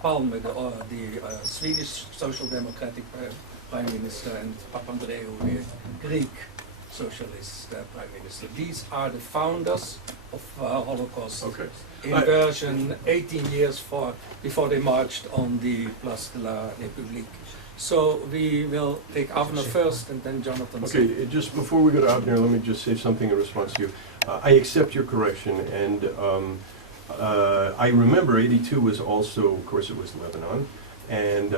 Palme, the Swedish Social Democratic Prime Minister, and Papandreou, the Greek Socialist Prime Minister. These are the founders of Holocaust inversion 18 years before they marched on the Place de la République. So we will take Avner first and then Jonathan. Okay, just before we go to Avner, let me just say something in response to you. I accept your correction, and I remember 82 was also, of course, it was Lebanon, and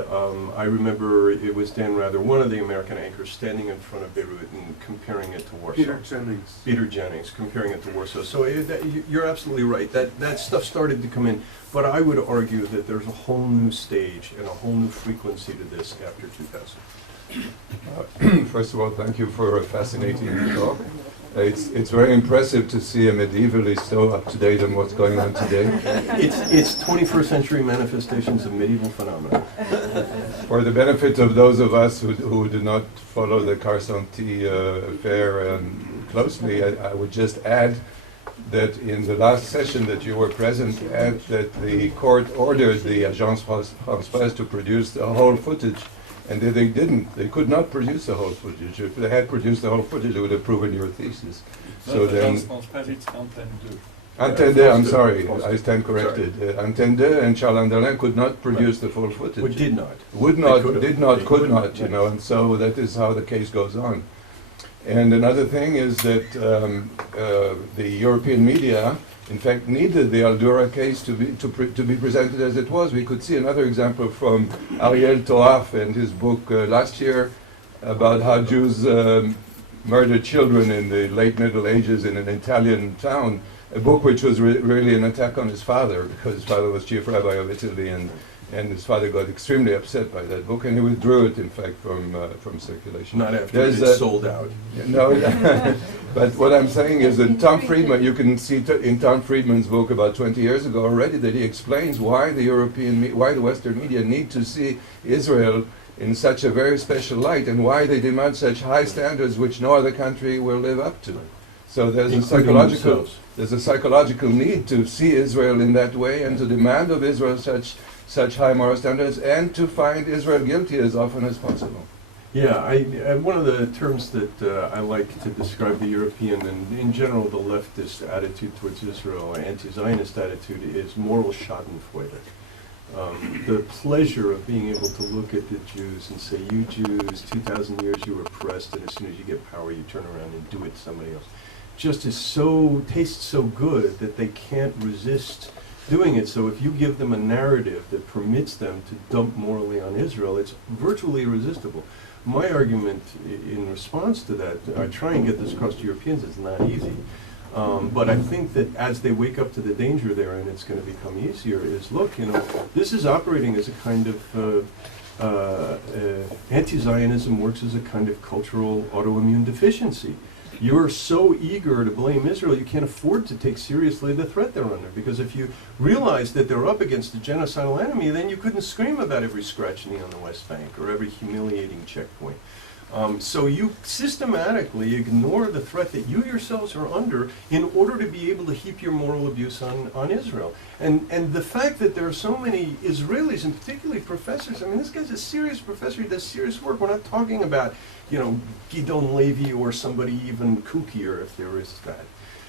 I remember it was Dan Rather, one of the American anchors, standing in front of Beirut and comparing it to Warsaw. Peter Jennings, comparing it to Warsaw. So you're absolutely right. That stuff started to come in, but I would argue that there's a whole new stage and a whole new frequency to this after 2000. First of all, thank you for a fascinating talk. It's very impressive to see a medievalist so up to date on what's going on today. It's 21st century manifestations of medieval phenomena. For the benefit of those of us who do not follow the Karsanti affair closely, I would just add that in the last session that you were present at, that the court ordered the Agence France-Presse to produce the whole footage. And they didn't. They could not produce the whole footage. If they had produced the whole footage, it would have proven your thesis. So then, Antenne, I'm sorry, I stand corrected. Antenne and Charles de Gaulle could not produce the full footage. Or did not. Would not, did not, could not, you know, and so that is how the case goes on. And another thing is that the European media, in fact, needed the Al-Durah case to be presented as it was. We could see another example from Ariel Toaf and his book last year about how Jews murdered children in the late Middle Ages in an Italian town, a book which was really an attack on his father, because his father was chief rabbi of Italy, and his father got extremely upset by that book, and he withdrew it, in fact, from circulation. Not after it sold out. No, but what I'm saying is that Tom Friedman, you can see in Tom Friedman's book about 20 years ago already that he explains why why the Western media need to see Israel in such a very special light, and why they demand such high standards which no other country will live up to. So there's a psychological need to see Israel in that way, and to demand of Israel such high moral standards, and to find Israel guilty as often as possible. Yeah, one of the terms that I like to describe the European and in general the leftist attitude towards Israel, anti-Zionist attitude, is moral schadenfreude. The pleasure of being able to look at the Jews and say, you Jews, 2,000 years you were oppressed, and as soon as you get power you turn around and do it to somebody else. Just tastes so good that they can't resist doing it. So if you give them a narrative that permits them to dump morally on Israel, it's virtually irresistible. My argument in response to that, I try and get this across to Europeans, it's not easy. But I think that as they wake up to the danger there, and it's going to become easier, is look, you know, this is operating as a kind of, anti-Zionism works as a kind of cultural autoimmune deficiency. You're so eager to blame Israel, you can't afford to take seriously the threat they're under. Because if you realize that they're up against a genocidal enemy, then you couldn't scream about every scratch knee on the West Bank or every humiliating checkpoint. So you systematically ignore the threat that you yourselves are under in order to be able to heap your moral abuse on Israel. And the fact that there are so many Israelis, and particularly professors, I mean, this guy's a serious professor, he does serious work. We're not talking about, you know, Gidon Levy or somebody even kookier, if there is that.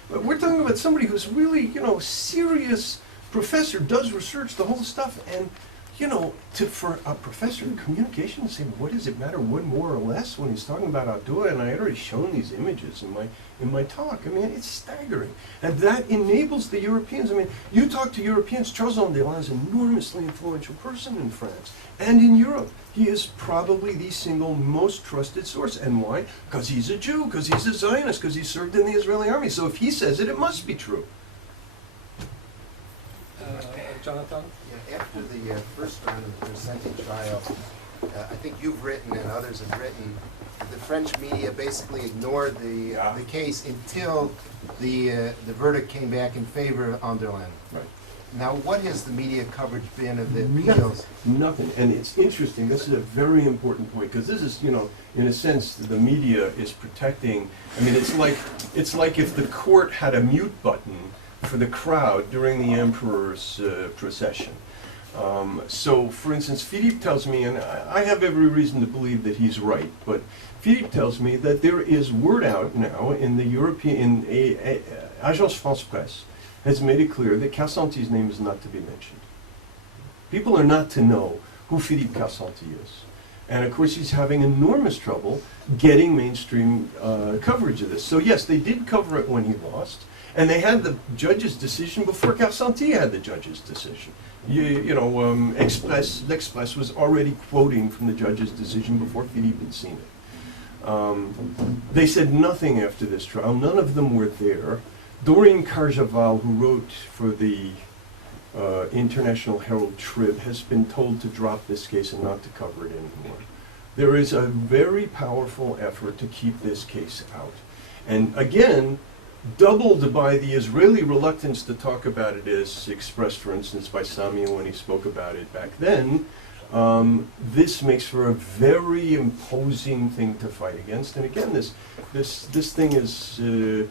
But we're talking about somebody who's really, you know, serious professor, does research, the whole stuff, and you know, for a professor in communication to say, what does it matter, one more or less, when he's talking about Al-Durah, and I had already shown these images in my talk. I mean, it's staggering. And that enables the Europeans. I mean, you talk to Europeans, Charles de Gaulle is an enormously influential person in France and in Europe. He is probably the single most trusted source. And why? Because he's a Jew, because he's a Zionist, because he served in the Israeli army. So if he says it, it must be true. Jonathan? Yeah, after the first round of the Karsanti trial, I think you've written and others have written, the French media basically ignored the case until the verdict came back in favor of Enderlin. Right. Now, what has the media coverage been of the appeals? Nothing. And it's interesting. This is a very important point, because this is, you know, in a sense, the media is protecting. I mean, it's like if the court had a mute button for the crowd during the emperor's procession. So, for instance, Philippe tells me, and I have every reason to believe that he's right, but Philippe tells me that there is word out now in the European, Agence France Presse has made it clear that Karsanti's name is not to be mentioned. People are not to know who Philippe Karsanti is. And of course, he's having enormous trouble getting mainstream coverage of this. So yes, they did cover it when he lost, and they had the judge's decision before Karsanti had the judge's decision. L'Express was already quoting from the judge's decision before Philippe had seen it. They said nothing after this trial. None of them were there. Doreen Carjaval, who wrote for the International Herald Trib, has been told to drop this case and not to cover it anymore. There is a very powerful effort to keep this case out. And again, doubled by the Israeli reluctance to talk about it, as expressed, for instance, by Samuel when he spoke about it back then, this makes for a very imposing thing to fight against. And again, this thing is the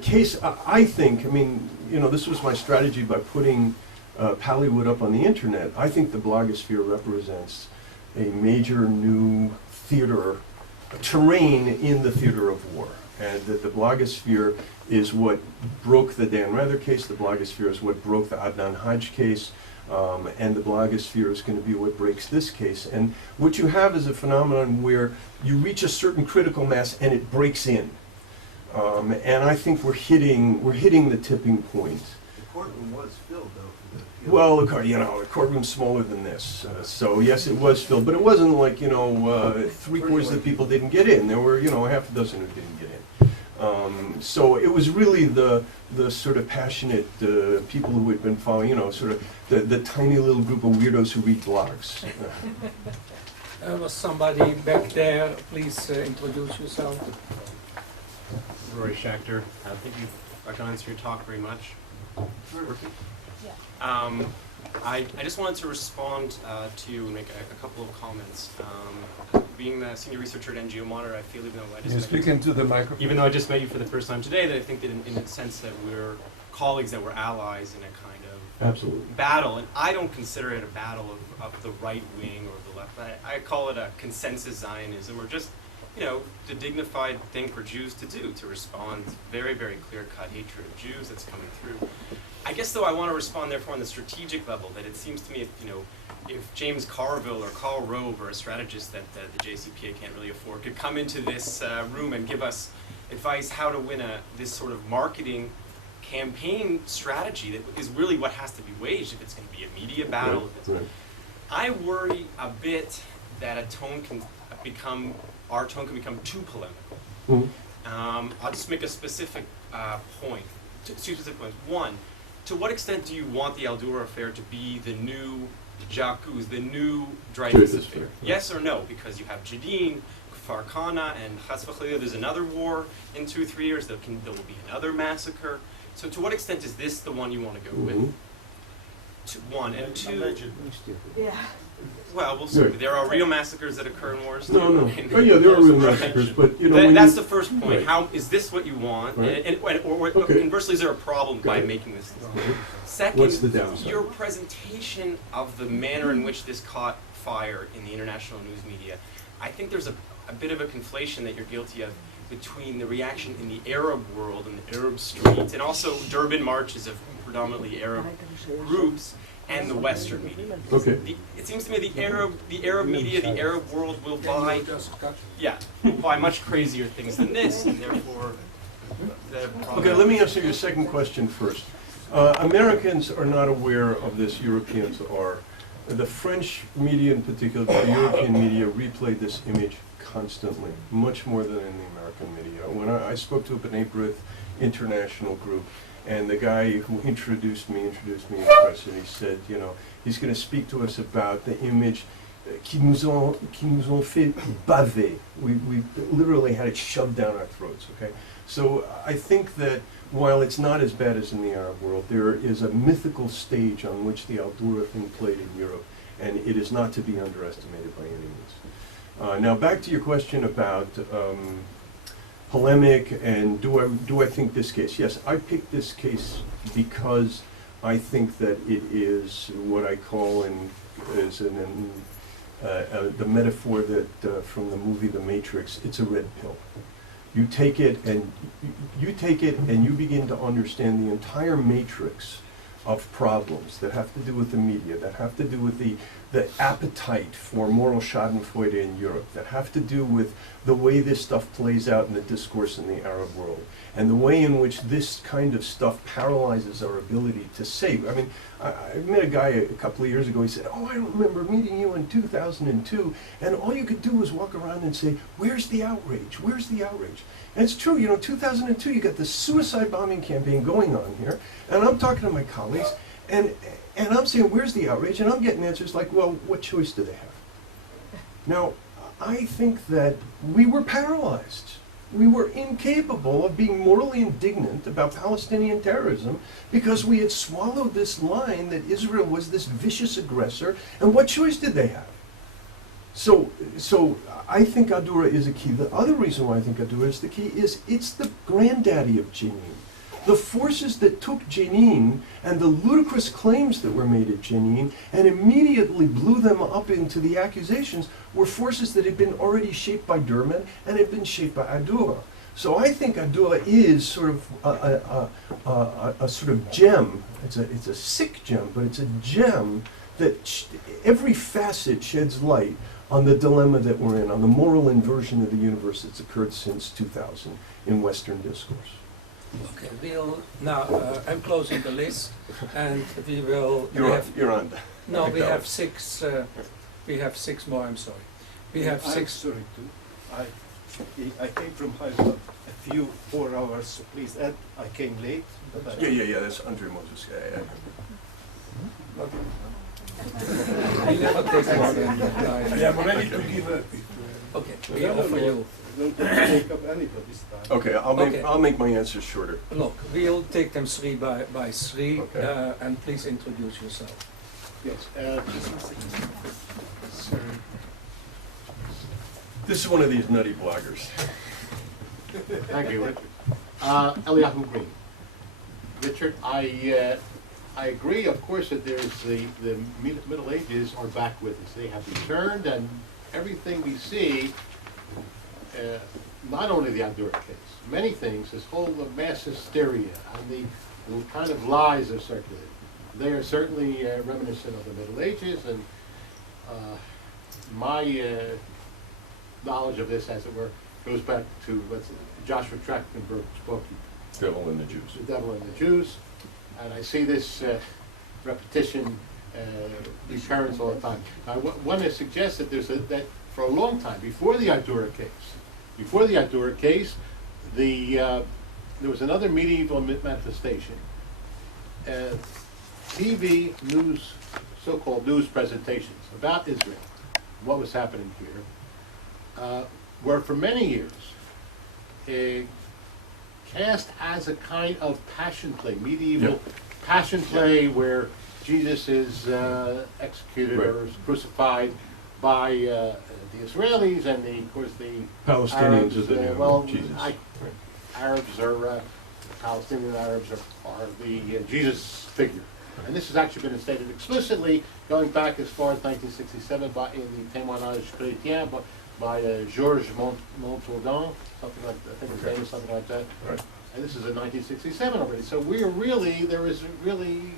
case. I think. I mean, this was my strategy by putting Pallywood up on the internet. I think the blogosphere represents a major new theater terrain in the theater of war. And that the blogosphere is what broke the Dan Rather case, the blogosphere is what broke the Adnan Hajj case, and the blogosphere is going to be what breaks this case. And what you have is a phenomenon where you reach a certain critical mass and it breaks in. And I think we're hitting the tipping point. The courtroom was filled, though. Well, the courtroom's smaller than this, so yes, it was filled, but it wasn't like, 3/4 of the people didn't get in. There were, half a dozen who didn't get in. So it was really the sort of passionate people who had been following, sort of the tiny little group of weirdos who read blogs. Was somebody back there? Please introduce yourself. Rory Schechter. Thank you, Dr. Hines, for your talk very much. Working? Yeah. I just wanted to respond to you and make a couple of comments. Being the senior researcher at NGO Monitor, I feel even though I just met you for the first time today, that I think that in a sense that we're colleagues, that we're allies in a kind of Absolutely. battle. And I don't consider it a battle of the right wing or the left. I call it a consensus Zionism, or just the dignified thing for Jews to do, to respond very, very clear-cut hatred of Jews that's coming through. I guess, though, I want to respond, therefore, on the strategic level, that it seems to me, if James Carville or Karl Rove, or a strategist that the JCPA can't really afford, could come into this room and give us advice how to win this sort of marketing campaign strategy that is really what has to be waged if it's going to be a media battle. Right. I worry a bit that our tone can become too polemical. Mm-hmm. I'll just make a specific point, two specific points. One, to what extent do you want the Al-Durah affair to be the new J'accuse, the new Dreyfus affair? Yes or no? Because you have Jadin, Farkhana, and Chas v'Chalila, there's another war in 2 or 3 years. There will be another massacre. So to what extent is this the one you want to go with? One. And two, Yeah. well, we'll see. There are real massacres that occur in wars. No. Oh yeah, there are real massacres, but that's the first point. Right. How is this what you want? Right. Or conversely, is there a problem by making this? Second, what's the downside? Your presentation of the manner in which this caught fire in the international news media, I think there's a bit of a conflation that you're guilty of between the reaction in the Arab world and the Arab streets, and also Durban marches of predominantly Arab groups, and the Western media. Okay. It seems to me the Arab media, the Arab world will buy much crazier things than this, and therefore Okay, let me answer your second question first. Americans are not aware of this, Europeans are. The French media in particular, the European media, replayed this image constantly, much more than in the American media. When I spoke to a B'nai B'rith international group, and the guy who introduced me in press, and he said, he's going to speak to us about the image qui nous ont fait baver. We literally had it shoved down our throats, okay? So I think that while it's not as bad as in the Arab world, there is a mythical stage on which the Al-Durah thing played in Europe, and it is not to be underestimated by any means. Now back to your question about polemic and do I think this case? Yes, I picked this case because I think that it is what I call the metaphor that from the movie The Matrix. It's a red pill. You take it and you begin to understand the entire matrix of problems that have to do with the media, that have to do with the appetite for moral schadenfreude in Europe, that have to do with the way this stuff plays out in the discourse in the Arab world, and the way in which this kind of stuff paralyzes our ability to say. I mean, I met a guy a couple of years ago. He said, "Oh, I remember meeting you in 2002, and all you could do was walk around and say, 'Where's the outrage? Where's the outrage?'" And it's true, 2002, you got the suicide bombing campaign going on here, and I'm talking to my colleagues, and I'm saying, "Where's the outrage?" And I'm getting answers like, "Well, what choice do they have?" Now, I think that we were paralyzed. We were incapable of being morally indignant about Palestinian terrorism because we had swallowed this line that Israel was this vicious aggressor, and what choice did they have? So I think Al-Durah is a key. The other reason why I think Al-Durah is the key is it's the granddaddy of Jenin. The forces that took Jenin and the ludicrous claims that were made at Jenin and immediately blew them up into the accusations were forces that had been already shaped by Durman and had been shaped by Al-Durah. So I think Al-Durah is sort of a sort of gem. It's a sick gem, but it's a gem that every facet sheds light on the dilemma that we're in, on the moral inversion of the universe that's occurred since 2000 in Western discourse. Okay, now I'm closing the list, and we will. You're on. No, we have six. We have six more. I'm sorry. We have I'm six. sorry too. I came from Haifa a few 4 hours. Please add. I came late. But Yeah. That's Andre Moses. Yeah. We never take more than 9. I am ready to give up. Okay, we offer you. Don't take up anybody's time. Okay, I'll make my answers shorter. Look, we'll take them 3 by 3, Okay. and please introduce yourself. Yes. This is one of these nutty bloggers. Thank you, Richard. Eliyahu Green. Richard, I agree, of course, that there's the Middle Ages are back with us. They have returned, and everything we see, not only the Al-Durah case, many things, this whole mass hysteria and the kind of lies that are circulated, they are certainly reminiscent of the Middle Ages, and my knowledge of this, as it were, goes back to what Joshua Trachtenberg's book, Devil and the Jews. The Devil and the Jews, and I see this repetition recurrence all the time. I want to suggest that that for a long time, before the Al-Durah case, there was another medieval manifestation. TV news, so-called news presentations about Israel, what was happening here, were for many years cast as a kind of passion play, medieval passion play where Jesus is executed or is crucified by the Israelis and of course the Palestinians Arabs, are the new Jesus. Arabs are Palestinian Arabs are the Jesus figure, and this has actually been stated explicitly going back as far as 1967 in the Témoignage chrétien by Georges Montaudan, something like that. I think his name is something like that. Right. And this is in 1967 already. So there is really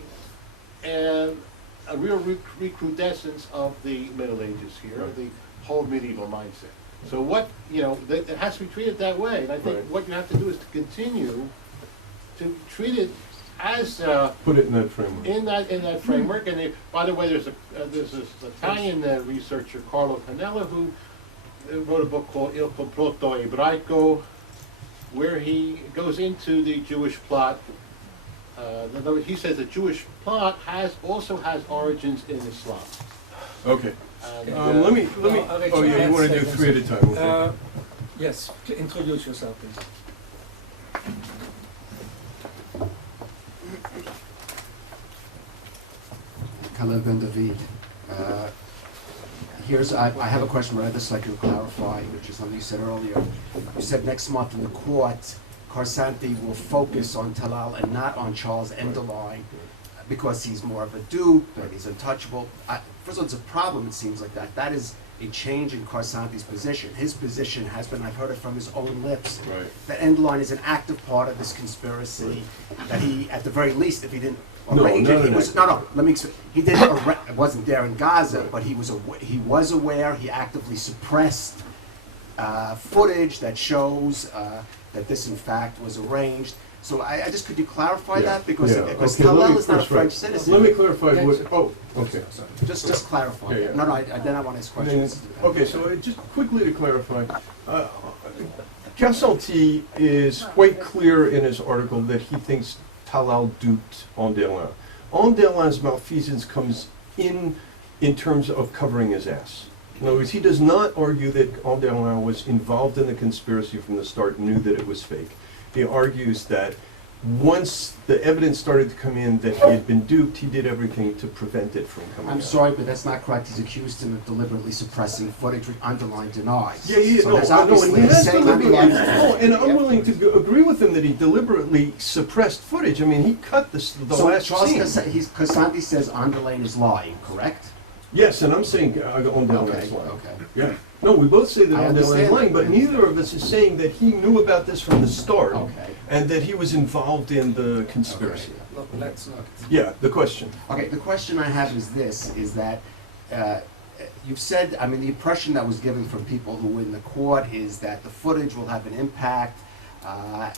a real recrudescence of the Middle Ages here, Right. the whole medieval mindset. So it has to be treated that way. And I think what you have to do is to continue to treat it as Put it in that framework. in that framework. And by the way, there's this Italian researcher, Carlo Canella, who wrote a book called Il Complotto Ebraico, where he goes into the Jewish plot. He says the Jewish plot also has origins in Islam. Okay. And, Let me. Oh yeah, you want to do 3 at a time? Okay. Yes, introduce yourself, please. Khalil Ben David. I have a question, but I'd just like to clarify, which is something you said earlier. You said next month in the court, Karsanti will focus on Talal and not on Charles Enderlin. because he's more of a dupe and he's untouchable. First of all, it's a problem, it seems like that. That is a change in Karsanti's position. His position has been, I've heard it from his own lips, Right. that Enderlin is an active part of this conspiracy, that he, at the very least, if he didn't No, arrange none it, of he that. was, no, let me explain. He didn't, wasn't there in Gaza, Right. but he was aware, he actively suppressed footage that shows that this in fact was arranged. So I just, could you clarify Yeah, that? Because yeah. because Okay, let Talal me is not a first- French right. citizen. Let me clarify what, okay. Just clarify. Yeah, yeah. No, then I want to ask And then- questions. Okay, so just quickly to clarify, Karsanti is quite clear in his article that he thinks Talal duped Enderlin. Enderlin's malfeasance comes in terms of covering his ass. In other words, he does not argue that Enderlin was involved in the conspiracy from the start, knew that it was fake. He argues that once the evidence started to come in that he had been duped, he did everything to prevent it from coming out. I'm sorry, but that's not correct. He's accused him of deliberately suppressing footage, which Underline denies. Yeah, So no, there's no, obviously and he has the same deliberately, underlying- and I'm willing to agree with him that he deliberately suppressed footage. I mean, he cut the So last Charles scene. Karsanti says Underline is lying, correct? Yes, and I'm saying Enderlin Okay, is lying. okay. Yeah. No, we both say that I Enderlin is understand lying, that. but neither of us is saying that he knew about this from the start Okay. and that he was involved in the conspiracy. Look, let's not. Yeah, the question. Okay, the question I have is this, is that you've said, I mean, the impression that was given from people who were in the court is that the footage will have an impact,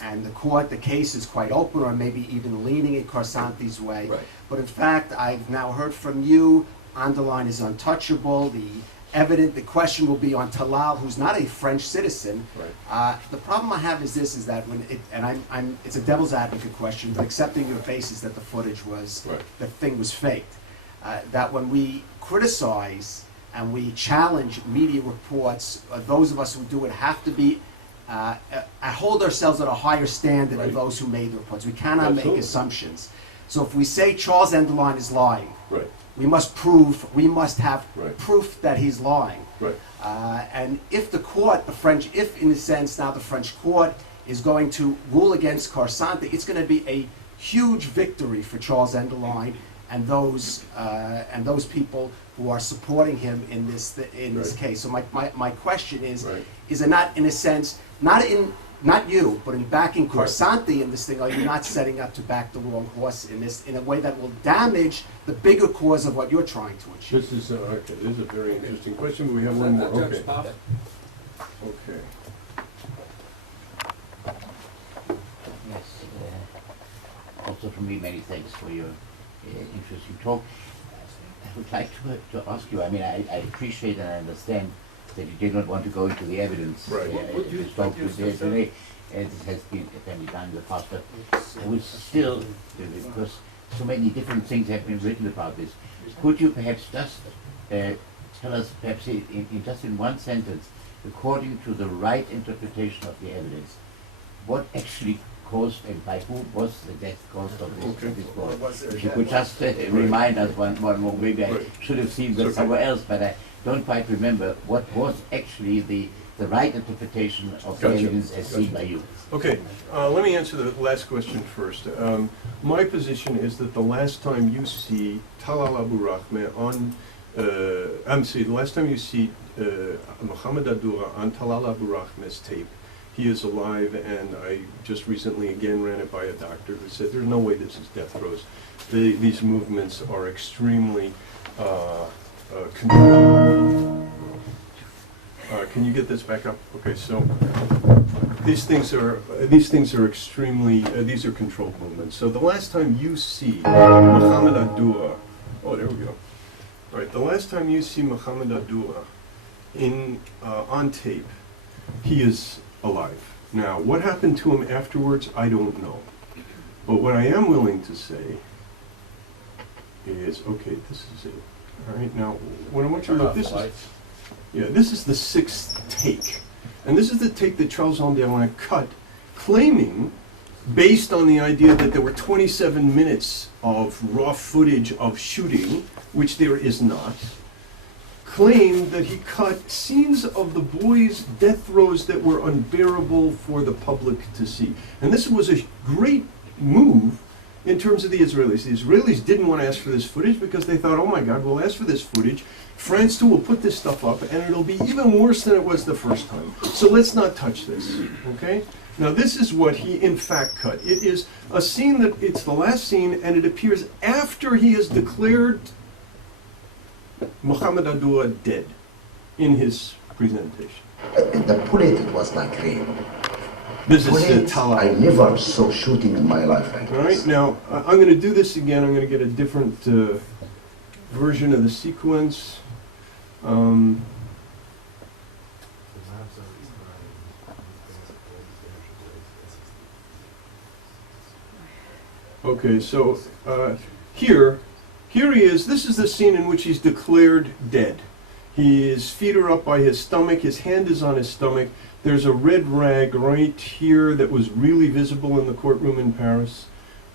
and the case is quite open, or maybe even leaning in Karsanti's way. Right. But in fact, I've now heard from you, Underline is untouchable, the question will be on Talal, who's not a French citizen. Right. The problem I have is this, is that it's a devil's advocate question, but accepting your basis that the footage was, Right. the thing was faked. That when we criticize and we challenge media reports, those of us who do it have to be, hold ourselves at a higher standard than Right. those who made the reports. We cannot make Absolutely. assumptions. So if we say Charles Enderlin is lying, Right, we must have Right. proof that he's lying. right. And if the court, if in a sense now the French court is going to rule against Karsanti, it's going to be a huge victory for Charles Enderlin and those people who are supporting him in this Right. case. So my question is, Right. is it not in a sense, not you, but in backing Karsanti in this thing, are you not setting up to back the wrong horse in a way that will damage the bigger cause of what you're trying to achieve? This is a very interesting question, but we have one more. Judge Okay. Barth? Okay. Yes, also from me, many thanks for your interesting talk. I would like to ask you, I mean, I appreciate and I understand that you did not want to go into the evidence. Right. Would you to talk to introduce there yourself? today, as it has been done in the past, but I would still, because so many different things have been written about this, could you perhaps just tell us, perhaps just in one sentence, according to the right interpretation of the evidence, what actually caused and by who was the death caused of this boy? If you could just remind us one more, maybe I Right. should have seen that Certainly. somewhere else, but I don't quite remember what was actually the right interpretation of the Gotcha. evidence as seen by you. Okay, let me answer the last question first. My position is that the last time you see Talal Abu Rahmeh the last time you see Mohammed Al-Durah on Talal Abu Rahmeh's tape, he is alive, and I just recently again ran it by a doctor who said there's no way this is death throes. These movements are extremely controlled. Can you get this back up? Okay, so these things are extremely these are controlled movements. So the last time you see Mohammed Al-Durah, oh, there we go. All right, the last time you see Mohammed Al-Durah on tape, he is alive. Now, what happened to him afterwards, I don't know. But what I am willing to say is, okay, this is it. All right, now, what I want you to look, this is the sixth take. And this is the take that Charles Enderlin cut, claiming, based on the idea that there were 27 minutes of raw footage of shooting, which there is not, claimed that he cut scenes of the boys' death throes that were unbearable for the public to see. And this was a great move in terms of the Israelis. The Israelis didn't want to ask for this footage because they thought, oh my God, we'll ask for this footage. France too will put this stuff up, and it'll be even worse than it was the first time. So let's not touch this, okay? Now this is what he in fact cut. It is a scene that, it's the last scene, and it appears after he has declared Mohammed Al-Durah dead in his presentation. The bullet was like rain. This is Bullet, Talal. I never saw shooting in my life like All right, this. now I'm going to do this again. I'm going to get a different version of the sequence. Okay, so here he is. This is the scene in which he's declared dead. His feet are up by his stomach. His hand is on his stomach. There's a red rag right here that was really visible in the courtroom in Paris.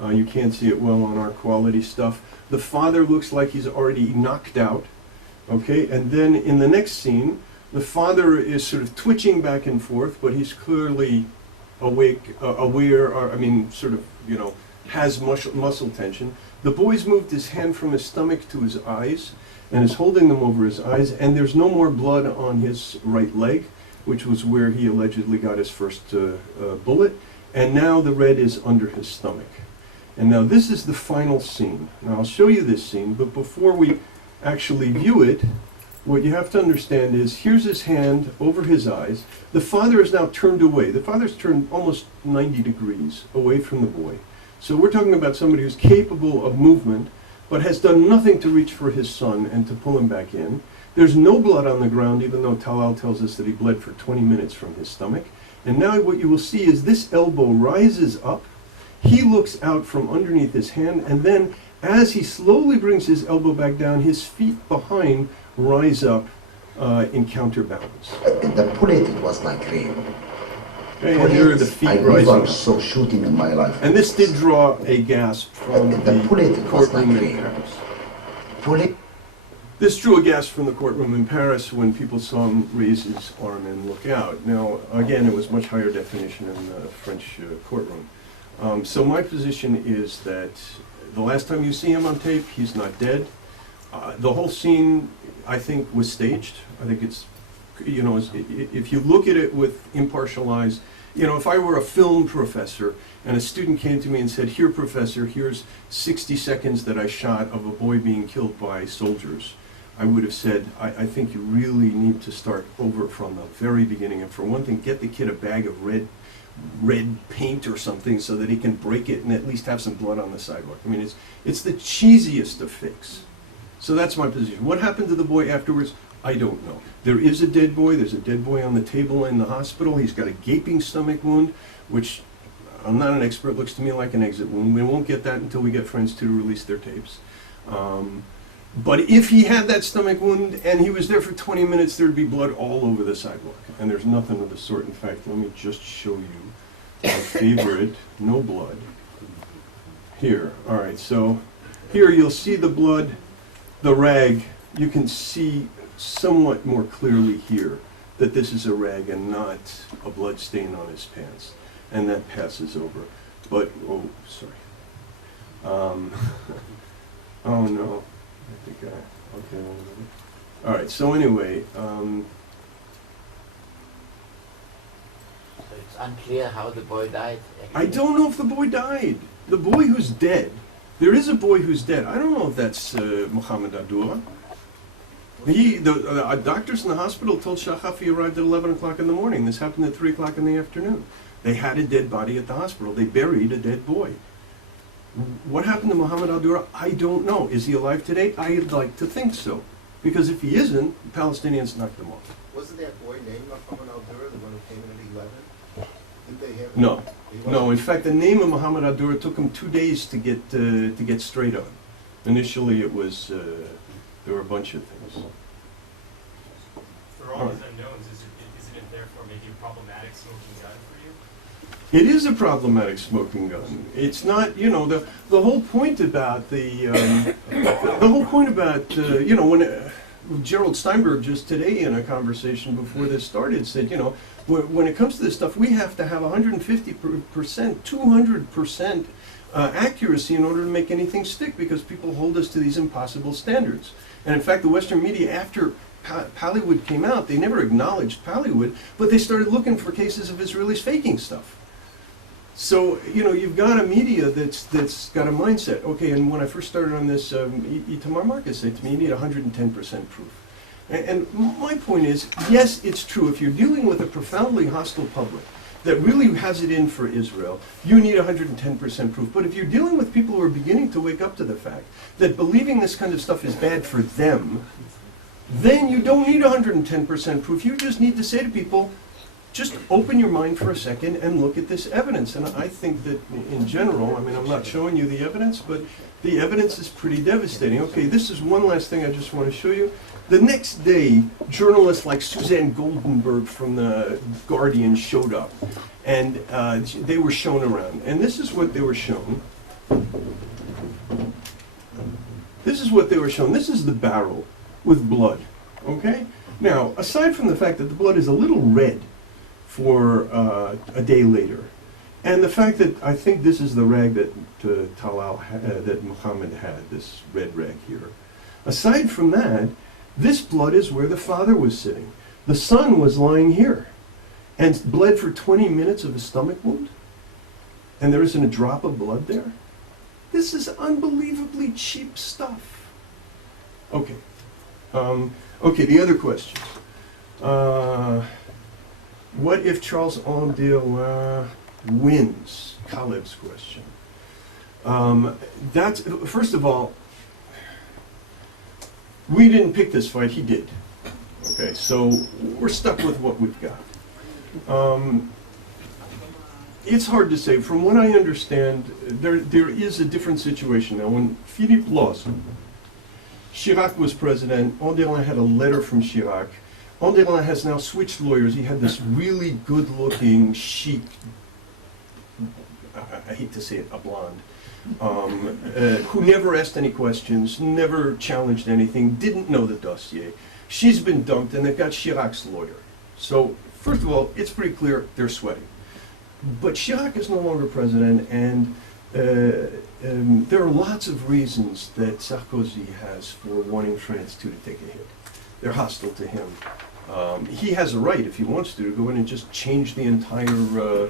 You can't see it well on our quality stuff. The father looks like he's already knocked out. Okay, and then in the next scene, the father is sort of twitching back and forth, but he's clearly awake, aware, or, I mean, sort of, you know, has muscle tension. The boy's moved his hand from his stomach to his eyes and is holding them over his eyes, and there's no more blood on his right leg, which was where he allegedly got his first bullet, and now the red is under his stomach. And now this is the final scene. Now I'll show you this scene, but before we actually view it, what you have to understand is, here's his hand over his eyes. The father is now turned away. The father's turned almost 90 degrees away from the boy. So we're talking about somebody who's capable of movement, but has done nothing to reach for his son and to pull him back in. There's no blood on the ground, even though Talal tells us that he bled for 20 minutes from his stomach. And now what you will see is this elbow rises up. He looks out from underneath his hand, and then as he slowly brings his elbow back down, his feet behind rise up in counterbalance. The bullet was like rain. Okay, and here are the feet I rising never up. saw shooting in my life. And this did draw a gasp from The the bullet was courtroom like in rain. Paris. Bullet. This drew a gasp from the courtroom in Paris when people saw him raise his arm and look out. Now, again, it was much higher definition in the French courtroom. So my position is that the last time you see him on tape, he's not dead. The whole scene, I think, was staged. I think it's, you know, if you look at it with impartial eyes, you know, if I were a film professor and a student came to me and said, here, professor, here's 60 seconds that I shot of a boy being killed by soldiers, I would have said, I think you really need to start over from the very beginning. And for one thing, get the kid a bag of red paint or something so that he can break it and at least have some blood on the sidewalk. I mean, it's the cheesiest of fix. So that's my position. What happened to the boy afterwards? I don't know. There is a dead boy. There's a dead boy on the table in the hospital. He's got a gaping stomach wound, which I'm not an expert, looks to me like an exit wound. We won't get that until we get France 2 to release their tapes. But if he had that stomach wound and he was there for 20 minutes, there'd be blood all over the sidewalk. And there's nothing of the sort. In fact, let me just show you my favorite, no blood. Here, all right, so here you'll see the blood, the rag. You can see somewhat more clearly here that this is a rag and not a blood stain on his pants. And that passes over. But, oh, sorry. Oh no. I think okay, one minute. All right, so anyway, So it's unclear how the boy died. I don't know if the boy died. The boy who's dead. There is a boy who's dead. I don't know if that's Mohammed Al-Durah. The doctors in the hospital told Shahaf he arrived at 11 o'clock in the morning. This happened at 3 o'clock in the afternoon. They had a dead body at the hospital. They buried a dead boy. What happened to Mohammed Al-Durah? I don't know. Is he alive today? I'd like to think so. Because if he isn't, the Palestinians knocked him off. Wasn't that boy named Mohammed Al-Durah, the one who came in at 11? Did they have? No. He No, wasn't? in fact, the name of Mohammed Al-Durah took him 2 days to get straight on. Initially, it was, there were a bunch of things. For all these unknowns, isn't it therefore maybe a problematic smoking gun for you? It is a problematic smoking gun. It's not, you know, the whole point about you know, when Gerald Steinberg just today in a conversation before this started said, you know, when it comes to this stuff, we have to have 150%, 200% accuracy in order to make anything stick, because people hold us to these impossible standards. And in fact, the Western media, after Pallywood came out, they never acknowledged Pallywood, but they started looking for cases of Israelis faking stuff. So, you know, you've got a media that's got a mindset. Okay, and when I first started on this, Itamar Marcus said to me, you need 110% proof. And my point is, yes, it's true. If you're dealing with a profoundly hostile public that really has it in for Israel, you need 110% proof. But if you're dealing with people who are beginning to wake up to the fact that believing this kind of stuff is bad for them, then you don't need 110% proof. You just need to say to people, just open your mind for a second and look at this evidence. And I think that in general, I mean, I'm not showing you the evidence, but the evidence is pretty devastating. Okay, this is one last thing I just want to show you. The next day, journalists like Suzanne Goldenberg from The Guardian showed up, and they were shown around. And this is what they were shown. This is what they were shown. This is the barrel with blood, okay? Now, aside from the fact that the blood is a little red for a day later, and the fact that I think this is the rag that Talal that Mohammed had, this red rag here. Aside from that, this blood is where the father was sitting. The son was lying here and bled for 20 minutes of a stomach wound, and there isn't a drop of blood there. This is unbelievably cheap stuff. Okay. Okay, the other questions. What if Charles Enderlin wins? Caleb's question. That's, first of all, we didn't pick this fight, he did. Okay, so we're stuck with what we've got. It's hard to say. From what I understand, there is a different situation now. When Philippe lost, Chirac was president. Enderlin had a letter from Chirac. Enderlin has now switched lawyers. He had this really good-looking, chic, I hate to say it, a blonde, who never asked any questions, never challenged anything, didn't know the dossier. She's been dumped, and they've got Chirac's lawyer. So, first of all, it's pretty clear they're sweating. But Chirac is no longer president, and there are lots of reasons that Sarkozy has for wanting France to take a hit. They're hostile to him. He has a right, if he wants to go in and just change the entire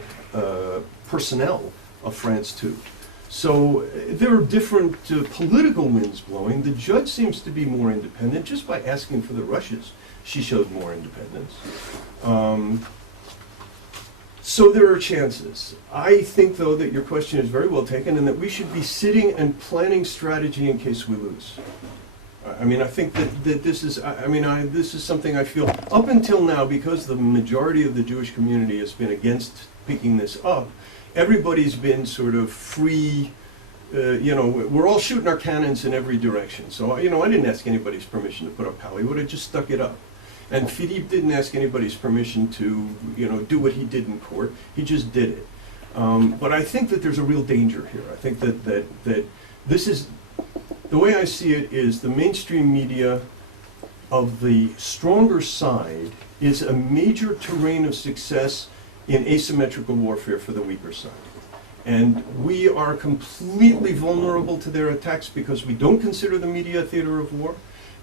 personnel of France too. So there are different political winds blowing. The judge seems to be more independent. Just by asking for the rushes, she showed more independence. So there are chances. I think, though, that your question is very well taken, and that we should be sitting and planning strategy in case we lose. I mean, I think that this is, this is something I feel, up until now, because the majority of the Jewish community has been against picking this up, everybody's been sort of free, we're all shooting our cannons in every direction. So, I didn't ask anybody's permission to put up Hollywood, I just stuck it up. And Philippe didn't ask anybody's permission to, do what he did in court. He just did it. But I think that there's a real danger here. I think that this is, the way I see it is the mainstream media of the stronger side is a major terrain of success in asymmetrical warfare for the weaker side. And we are completely vulnerable to their attacks because we don't consider the media a theater of war.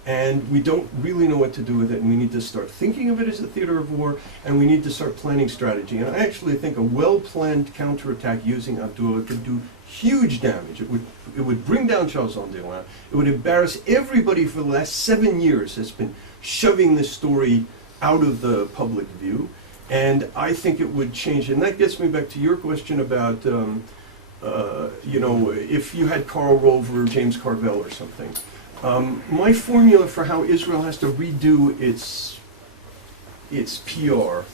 And we don't really know what to do with it, and we need to start thinking of it as a theater of war, and we need to start planning strategy. And I actually think a well-planned counterattack using Al-Durah could do huge damage. It would bring down Charles Enderlin. It would embarrass everybody for the last 7 years that's been shoving this story out of the public view. And I think it would change. And that gets me back to your question about, if you had Karl Rove or James Carville or something. My formula for how Israel has to redo its PR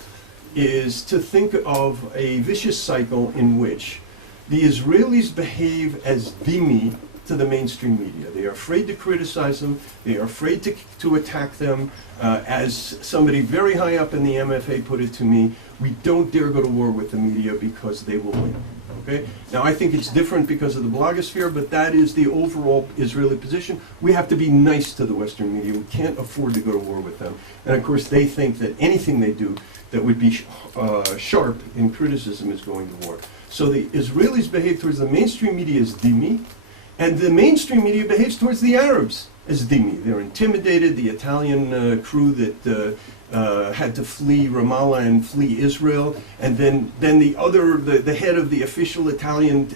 is to think of a vicious cycle in which the Israelis behave as dhimmi to the mainstream media. They are afraid to criticize them. They are afraid to attack them. As somebody very high up in the MFA put it to me, we don't dare go to war with the media because they will win. Okay? Now, I think it's different because of the blogosphere, but that is the overall Israeli position. We have to be nice to the Western media. We can't afford to go to war with them. And of course, they think that anything they do that would be sharp in criticism is going to war. So the Israelis behave towards the mainstream media as dhimmi, and the mainstream media behaves towards the Arabs as dhimmi. They're intimidated. The Italian crew that had to flee Ramallah and flee Israel, and then the head of the official Italian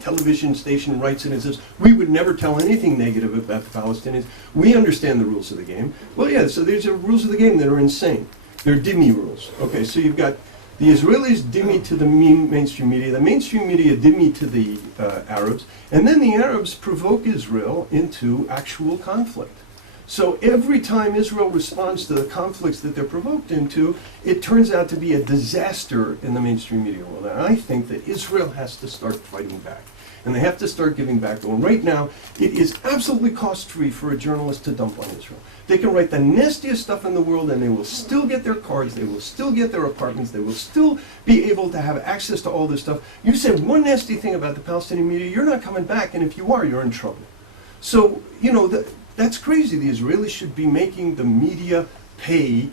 television station writes in and says, we would never tell anything negative about the Palestinians. We understand the rules of the game. Well, yeah, so there's rules of the game that are insane. They're dhimmi rules. Okay, so you've got the Israelis dhimmi to the mainstream media, the mainstream media dhimmi to the Arabs, and then the Arabs provoke Israel into actual conflict. So every time Israel responds to the conflicts that they're provoked into, it turns out to be a disaster in the mainstream media world. And I think that Israel has to start fighting back. And they have to start giving back. And right now, it is absolutely cost-free for a journalist to dump on Israel. They can write the nastiest stuff in the world, and they will still get their cards, they will still get their apartments, they will still be able to have access to all this stuff. You said one nasty thing about the Palestinian media, you're not coming back, and if you are, you're in trouble. So, you know, that's crazy. The Israelis should be making the media pay